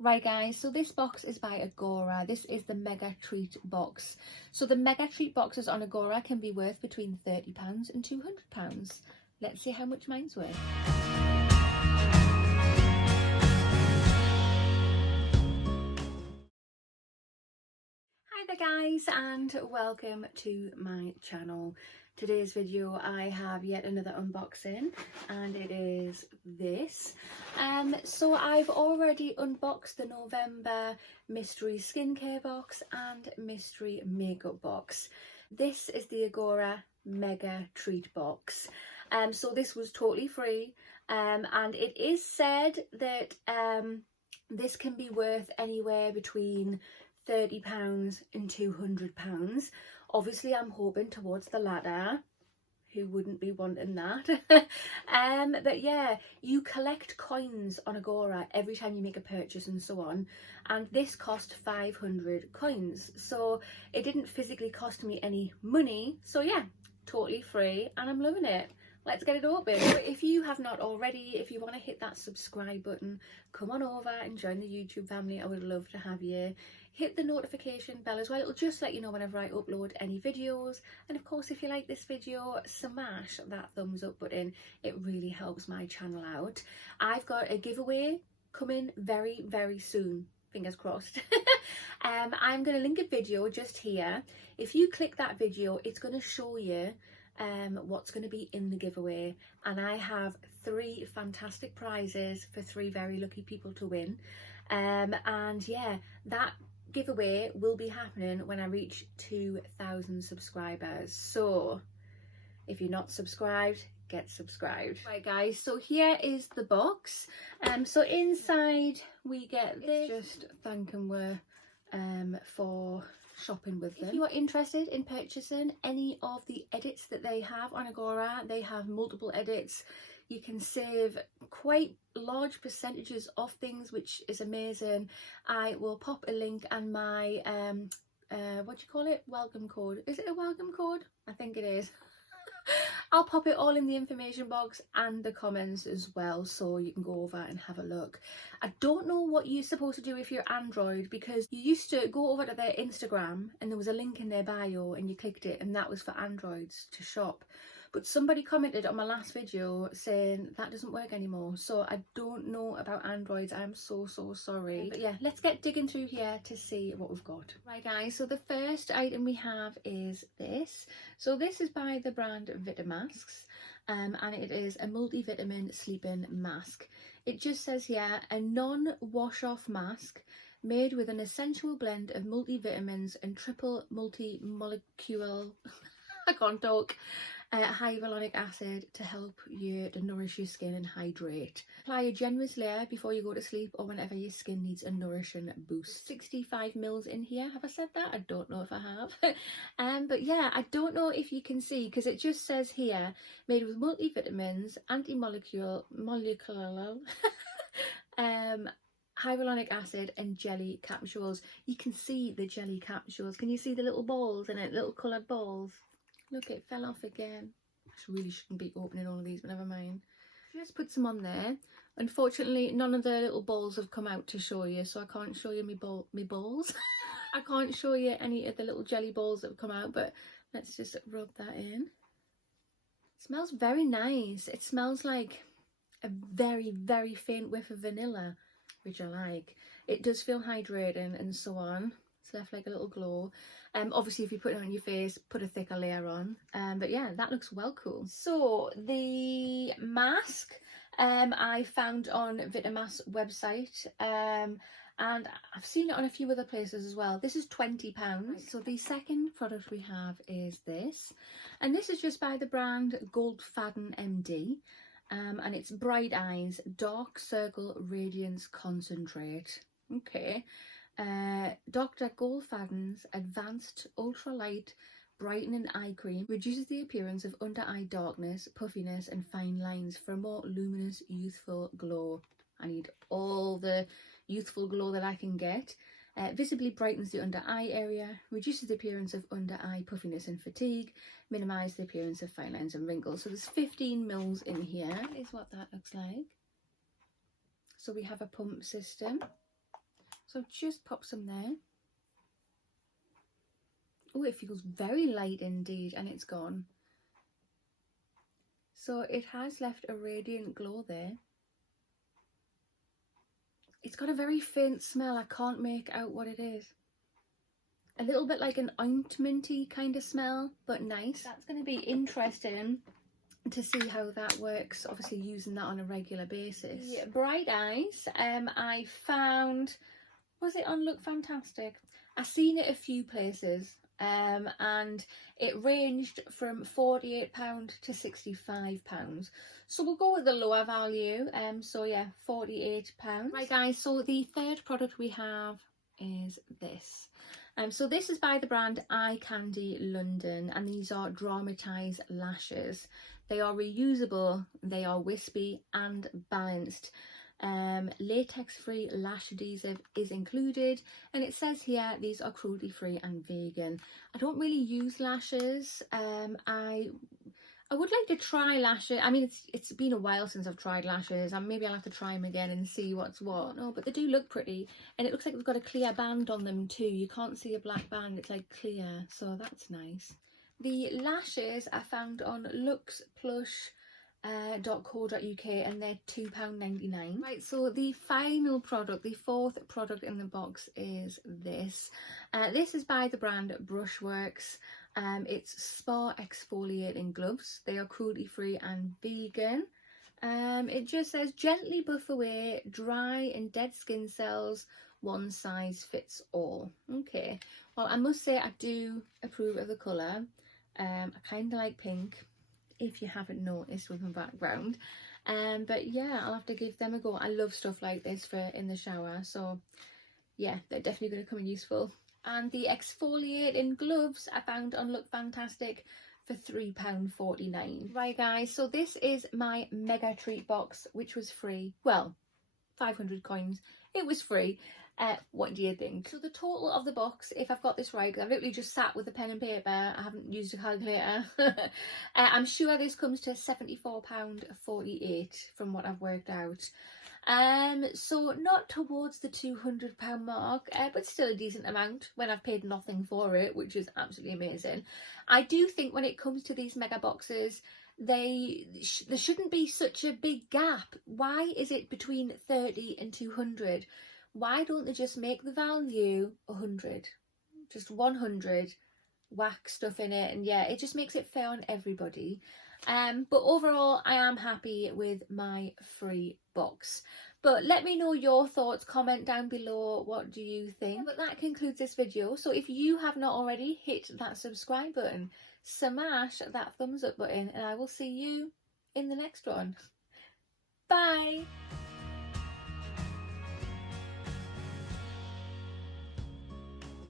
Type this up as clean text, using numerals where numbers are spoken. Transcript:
Right guys, so this box is by Agora. This is the Mega Treat box. So the Mega Treat boxes on Agora can be worth between £30 and £200. Let's see how much mine's worth. Hi there guys, and welcome to my channel. Today's video I have yet another unboxing, and it is this. So I've already unboxed the November mystery skincare box and mystery makeup box. This is the Agora Mega Treat box. So this was totally free, and it is said that this can be worth anywhere between £30 and £200. Obviously I'm hoping towards the latter. Who wouldn't be wanting that? But yeah, you collect coins on Agora every time you make a purchase and so on, and this cost 500 coins, so it didn't physically cost me any money. So yeah, totally free, and I'm loving it. Let's get it open. So if you have not already, if you want to hit that subscribe button, come on over and join the YouTube family. I would love to have you. Hit the notification bell as well. It'll just let you know whenever I upload any videos. And of course, if you like this video, smash that thumbs up button. It really helps my channel out. I've got a giveaway coming very, very soon. Fingers crossed. I'm going to link a video just here. If you click that video, it's going to show you what's going to be in the giveaway, and I have 3 fantastic prizes for 3 very lucky people to win. And yeah, that giveaway will be happening when I reach 2,000 subscribers. So if you're not subscribed, get subscribed. Right guys, so here is the box. So inside we get this. Just thanking we're for shopping with them. If you are interested in purchasing any of the edits that they have on Agora, they have multiple edits. You can save quite large percentages of things, which is amazing. I will pop a link and my what do you call it, welcome code. Is it a welcome code? I think it is. I'll pop it all in the information box and the comments as well, so you can go over and have a look. I don't know what you're supposed to do if you're Android, because you used to go over to their Instagram and there was a link in their bio and you clicked it, and that was for Androids to shop. But somebody commented on my last video saying that doesn't work anymore, so I don't know about Androids. I'm so sorry. But yeah, let's get digging through here to see what we've got. Right guys, so the first item we have is this. So this is by the brand Vitamasques, and it is a multivitamin sleeping mask. It just says here, a non-wash off mask made with an essential blend of multivitamins and triple multi-molecule I can't talk, hyaluronic acid to help you to nourish your skin and hydrate. Apply a generous layer before you go to sleep or whenever your skin needs a nourishing boost. 65 mils in here. Have I said that? I don't know if I have. But yeah, I don't know if you can see, because it just says here, made with multivitamins, anti-molecular, hyaluronic acid and jelly capsules. You can see the jelly capsules. Can you see the little balls in it? Little coloured balls. Look, it fell off again. I really shouldn't be opening all of these, but never mind. Just put some on there. Unfortunately, none of the little balls have come out to show you, so I can't show you me balls. I can't show you any of the little jelly balls that have come out, but let's just rub that in. It smells very nice. It smells like a very, very faint whiff of vanilla, which I like. It does feel hydrating and so on. It's left like a little glow. Obviously if you put it on your face, put a thicker layer on. But yeah, that looks well cool. So the mask I found on Vitamasques website, and I've seen it on a few other places as well. This is £20. So the second product we have is this, and this is just by the brand Goldfaden MD. And it's Bright Eyes Dark Circle Radiance Concentrate. Okay. Dr. Goldfaden's Advanced Ultralight Brightening Eye Cream reduces the appearance of under eye darkness, puffiness and fine lines for a more luminous, youthful glow. I need all the youthful glow that I can get. Visibly brightens the under eye area, reduces the appearance of under eye puffiness and fatigue, minimise the appearance of fine lines and wrinkles. So there's 15 mils in here, is what that looks like. So we have a pump system. So just pop some there. Oh, it feels very light indeed, and it's gone. So it has left a radiant glow there. It's got a very faint smell. I can't make out what it is. A little bit like an ointmenty kind of smell, but nice. That's going to be interesting to see how that works, obviously using that on a regular basis. The Bright Eyes, I found, was it on Look Fantastic? I seen it a few places, and it ranged from £48 to £65. So we'll go with the lower value, so yeah, £48. Right guys, so the third product we have is this. So this is by the brand Eye Candy London, and these are dramatized lashes. They are reusable, they are wispy and balanced. Latex-free lash adhesive is included, and it says here these are cruelty-free and vegan. I don't really use lashes. I would like to try lashes. I mean, it's been a while since I've tried lashes, and maybe I'll have to try them again and see what's what. No, but they do look pretty, and it looks like they've got a clear band on them too. You can't see a black band, it's like clear, so that's nice. The lashes I found on luxplush.co.uk, and they're £2.99. Right, so the final product, the fourth product in the box is this. This is by the brand Brushworks. It's Spa Exfoliating Gloves. They are cruelty-free and vegan. It just says gently buff away dry and dead skin cells. One size fits all. Okay, well, I must say I do approve of the colour. I kind of like pink, if you haven't noticed with my background. But yeah, I'll have to give them a go. I love stuff like this for in the shower, so yeah, they're definitely going to come in useful. And the exfoliating gloves I found on Look Fantastic for £3.49. Right guys, so this is my mega treat box, which was free. Well, 500 coins, it was free. What do you think? So the total of the box, if I've got this right, because I've literally just sat with a pen and paper, I haven't used a calculator. I'm sure this comes to £74.48 from what I've worked out. So not towards the £200 mark, but still a decent amount when I've paid nothing for it, which is absolutely amazing. I do think when it comes to these mega boxes, there shouldn't be such a big gap. Why is it between 30 and 200? Why don't they just make the value 100? Just 100, whack stuff in it, and yeah, it just makes it fair on everybody. But overall, I am happy with my free box. But let me know your thoughts, comment down below, what do you think? But that concludes this video. So if you have not already, hit that subscribe button, smash that thumbs up button, and I will see you in the next one. Bye!